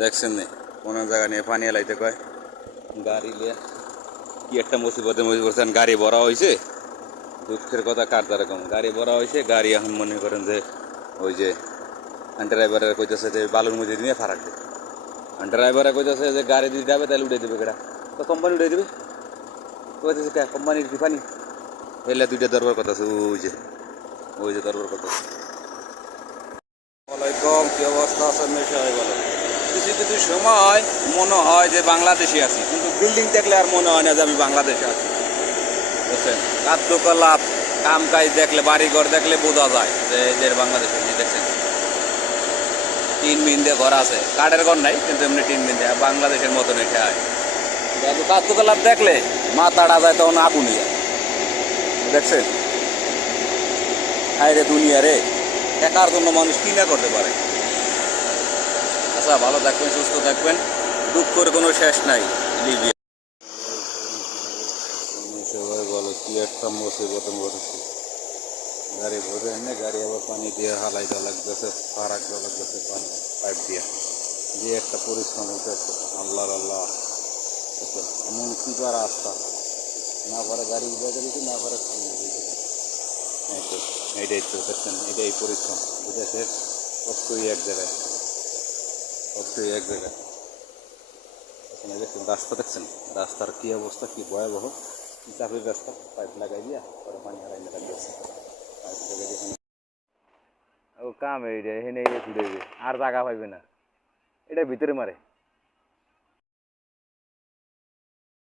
দেখছেন নি কোন জায়গা নিয়ে পানি এলাইতে কয় গাড়ি নিয়ে কি একটা মুসিবতে মধ্যে পড়ছেন। গাড়ি ভরা হয়েছে, দুঃখের কথা কার দ্বারা কম, গাড়ি ভরা হয়েছে। গাড়ি এখন মনে করেন যে ওই যে ড্রাইভারের কইতেছে যে বালুর মধ্যে নিয়ে ফারাক দেবে। ড্রাইভারে কইতেছে যে গাড়ি যদি যাবে তাহলে উঠে দেবে, কেটা তো কোম্পানি উঠে দেবে, কইতেছে কোম্পানির কি পানি এলে দুইটা দরবার কথা আছে। ওই যে দরবার কথা ওয়ালাইকুম, কি অবস্থা আছেন সবাই বলো। কিছু কিছু সময় মনে হয় যে বাংলাদেশে আছি, কিন্তু বিল্ডিং দেখলে আর মনে হয় না যে আমি বাংলাদেশে আছি, বুঝছেন। কার্যকলাপ কাম কাজ দেখলে, বাড়িঘর দেখলে বোঝা যায় যে এদের বাংলাদেশে দেখছেন। টিন মিন দিয়ে ঘর আছে, কাঠের ঘর নাই কিন্তু এমনি টিন মিন দিয়ে বাংলাদেশের মতন এটা হয়। কার্যকলাপ দেখলে মাথাটা যায় তখন আগুন যায়, দেখছেন। হায় রে দুনিয়া রে, একার জন্য মানুষ কি না করতে পারে। আচ্ছা, ভালো থাকবেন, সুস্থ থাকবেন, দুঃখের কোনো শেষ নাই লিবিয়া। সবাই বলো কি একটা মুসিবতে মরেছে। গাড়ি ভরে এনে গাড়ি আবার পানি দিয়ে হালাই দেওয়া লাগতেছে, ফারাক দেওয়া লাগতেছে পানি পাইপ দিয়ে। যে একটা পরিশ্রম হইতেছে, আল্লাহর আল্লাহ। এমন কি পার রাস্তা, না পারে গাড়ি জায়গা দিতে, না পারে এইটাই তো দেখছেন, এটাই পরিশ্রম। বিদেশের কষ্টই এক জায়গায়, কষ্টই এক জায়গায়। দেখছেন রাস্তা, দেখছেন রাস্তার কী অবস্থা, কি ভয়াবহ। চাপের রাস্তা, পাইপ লাগাই দিয়া পরে পানি হারাই লাগাই দিয়েছে। পাইপ লাগাই দিয়ে ও কাম এইটা এখানে ঘুরে আর জায়গা পাইবে না, এটা ভিতরে মারে।